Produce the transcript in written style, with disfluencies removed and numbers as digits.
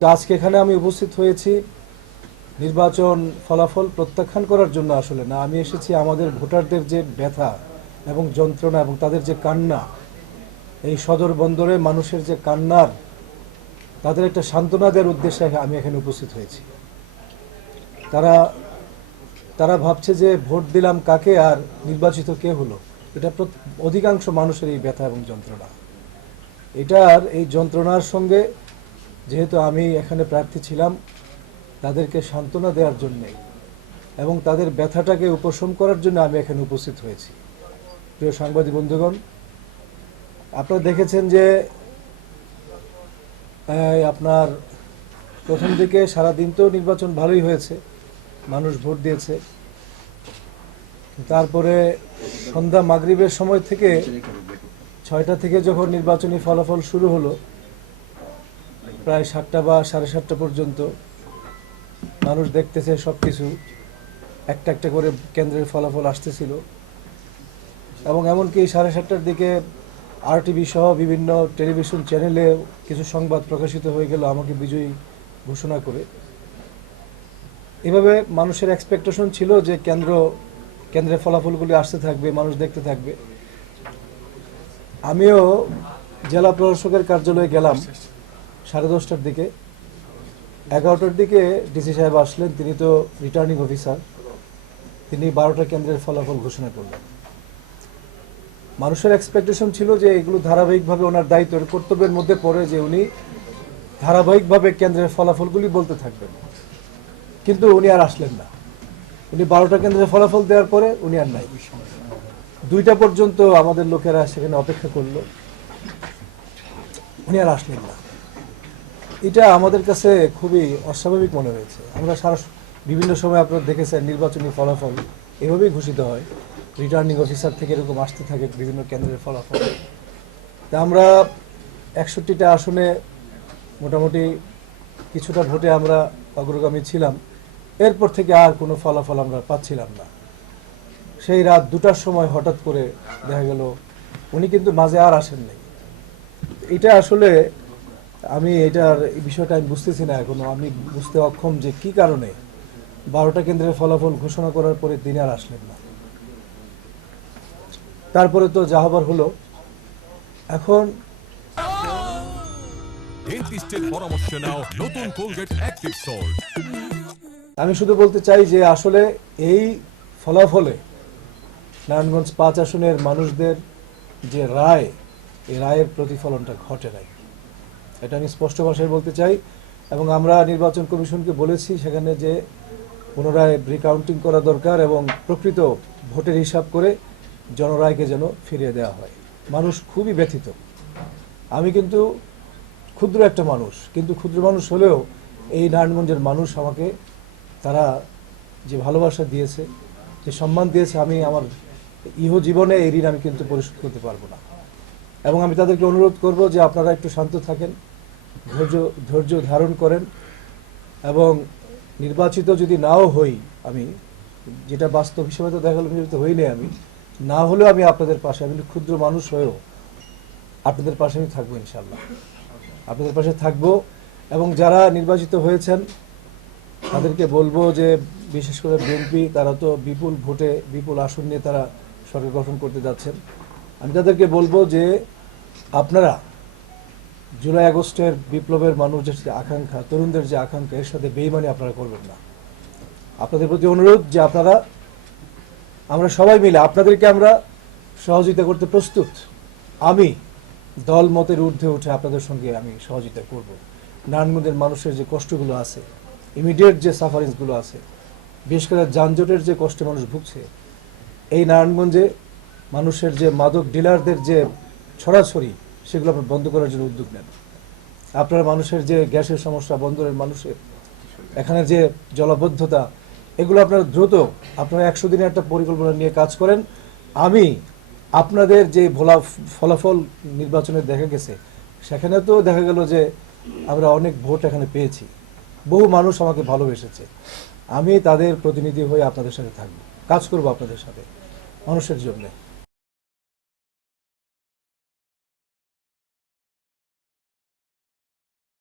আজকে এখানে আমি উপস্থিত হয়েছি নির্বাচন ফলাফল প্রত্যাখ্যান করার জন্য আসলে না। আমি এসেছি আমাদের ভোটারদের যে ব্যথা এবং যন্ত্রণা এবং তাদের যে কান্না, এই সদর বন্দরে মানুষের যে কান্নার, তাদের একটা সান্ত্বনা দেওয়ার উদ্দেশ্যে আমি এখানে উপস্থিত হয়েছি। তারা তারা ভাবছে যে ভোট দিলাম কাকে আর নির্বাচিত কে হলো। এটা অধিকাংশ মানুষের এই ব্যথা এবং যন্ত্রণা। এটার এই যন্ত্রণার সঙ্গে যেহেতু আমি এখানে প্রার্থী ছিলাম, তাদেরকে সান্ত্বনা দেওয়ার জন্যে এবং তাদের ব্যথাটাকে উপশম করার জন্য আমি এখানে উপস্থিত হয়েছি। প্রিয় সাংবাদিক বন্ধুগণ, আপনারা দেখেছেন যে আপনার প্রথম দিকে সারাদিন তো নির্বাচন ভালোই হয়েছে, মানুষ ভোট দিয়েছে। তারপরে সন্ধ্যা মাগরিবের সময় থেকে 6টা থেকে যখন নির্বাচনী ফলাফল শুরু হলো, প্রায় 7টা বা 7:30 পর্যন্ত মানুষ দেখতেছে সব কিছু একটা একটা করে কেন্দ্রের ফলাফল আসতেছিল। এবং এমনকি 7:30টার দিকে RTV সহ বিভিন্ন টেলিভিশন চ্যানেলে কিছু সংবাদ প্রকাশিত হয়ে গেল আমাকে বিজয়ী ঘোষণা করে। এভাবে মানুষের এক্সপেকটেশন ছিল যে কেন্দ্রের ফলাফলগুলি আসতে থাকবে, মানুষ দেখতে থাকবে। আমিও জেলা প্রশাসকের কার্যালয়ে গেলাম 10:30টার দিকে। 11টার দিকে ডিসি সাহেব আসলেন, তিনি তো রিটার্নিং অফিসার, তিনি 12টা কেন্দ্রের ফলাফল ঘোষণা করলেন। মানুষের এক্সপেকটেশন ছিল যে এগুলো ধারাবাহিকভাবে ওনার দায়িত্বের কর্তব্যের মধ্যে পড়ে যে উনি ধারাবাহিকভাবে কেন্দ্রের ফলাফলগুলি বলতে থাকবেন। কিন্তু উনি আর আসলেন না। উনি 12টা কেন্দ্রের ফলাফল দেওয়ার পরে উনি আর নাই। 2টা পর্যন্ত আমাদের লোকেরা সেখানে অপেক্ষা করলো, উনি আর আসলেন না। এটা আমাদের কাছে খুবই অস্বাভাবিক মনে হয়েছে। আমরা বিভিন্ন সময় আপনারা দেখেছেন নির্বাচনী ফলাফল এভাবেই ঘোষিত হয়, রিটার্নিং অফিসার থেকে এরকম আসতে থাকে বিভিন্ন কেন্দ্রের ফলাফল। তা আমরা 61টা আসনে মোটামুটি কিছুটা ভোটে আমরা অগ্রগামী ছিলাম। এরপর থেকে আর কোনো ফলাফল আমরা পাচ্ছিলাম না। সেই রাত 2টার সময় হঠাৎ করে দেখা গেল উনি কিন্তু মাঝে আর আসেন নাই। এটা আসলে আমি এটার বিষয়টা আমি বুঝতেছি না এখনো। আমি বুঝতে অক্ষম যে কি কারণে 12টা কেন্দ্রের ফলাফল ঘোষণা করার পরে তিনি আর আসলেন না। তারপরে তো যা হবার হলো। এখন আমি শুধু বলতে চাই যে আসলে এই ফলাফলে নারায়ণগঞ্জ 5 আসনের মানুষদের যে রায়, এই রায়ের প্রতিফলনটা ঘটে নাই, এটা আমি স্পষ্ট ভাষায় বলতে চাই। এবং আমরা নির্বাচন কমিশনকে বলেছি সেখানে যে পুনরায় রিকাউন্টিং করা দরকার এবং প্রকৃত ভোটের হিসাব করে জনরায়কে যেন ফিরিয়ে দেওয়া হয়। মানুষ খুবই ব্যথিত। আমি কিন্তু ক্ষুদ্র একটা মানুষ, কিন্তু ক্ষুদ্র মানুষ হলেও এই নারায়ণগঞ্জের মানুষ আমাকে তারা যে ভালোবাসা দিয়েছে, যে সম্মান দিয়েছে, আমি আমার জীবনে এই ঋণ আমি কিন্তু পরিশোধ করতে পারবো না। এবং আমি তাদেরকে অনুরোধ করব যে আপনারা একটু শান্ত থাকেন, ধৈর্য ধারণ করেন এবং নির্বাচিত যদি নাও হই, আমি যেটা বাস্তব হিসেবে তো দেখা গেল নির্বাচিত হইনি, আমি না হলেও আমি আপনাদের পাশে, আমি ক্ষুদ্র মানুষ হয়েও আপনাদের পাশে আমি থাকবো, ইনশাল্লাহ আপনাদের পাশে থাকবো। এবং যারা নির্বাচিত হয়েছেন তাদেরকে বলবো যে বিশেষ করে বিএনপি, তারা তো বিপুল ভোটে বিপুল আসন নিয়ে তারা সরকার গঠন করতে যাচ্ছেন। আমি তাদেরকে বলবো যে আপনারা জুলাই আগস্টের বিপ্লবের মানুষের যে আকাঙ্ক্ষা, তরুণদের যে আকাঙ্ক্ষা, এর সাথে বেইমানি আপনারা করবেন না। আপনাদের প্রতি অনুরোধ যে আমরা সবাই মিলে আপনাদেরকে আমরা সহযোগিতা করতে প্রস্তুত। আমি দল মতের ঊর্ধ্বে উঠে আপনাদের সঙ্গে আমি সহযোগিতা করব। নারায়ণগঞ্জের মানুষের যে কষ্টগুলো আছে, ইমিডিয়েট যে সাফারিংসগুলো আছে, বিশেষ করে যানজটের যে কষ্টে মানুষ ভুগছে, এই নারায়ণগঞ্জে মানুষের যে মাদক ডিলারদের যে ছড়াছড়ি, সেগুলো আপনার বন্ধ করার জন্য উদ্যোগ নেন। আপনার মানুষের যে গ্যাসের সমস্যা, বন্দরের মানুষের এখানে যে জলাবদ্ধতা, এগুলো আপনারা দ্রুত আপনারা 100 দিনের একটা পরিকল্পনা নিয়ে কাজ করেন। আমি আপনাদের যে ফলাফল নির্বাচনে দেখা গেছে, সেখানে তো দেখা গেল যে আমরা অনেক ভোট এখানে পেয়েছি, বহু মানুষ আমাকে ভালোবেসেছে। আমি তাদের প্রতিনিধি হয়ে আপনাদের সাথে থাকবো, কাজ করবো আপনাদের সাথে মানুষের জন্য।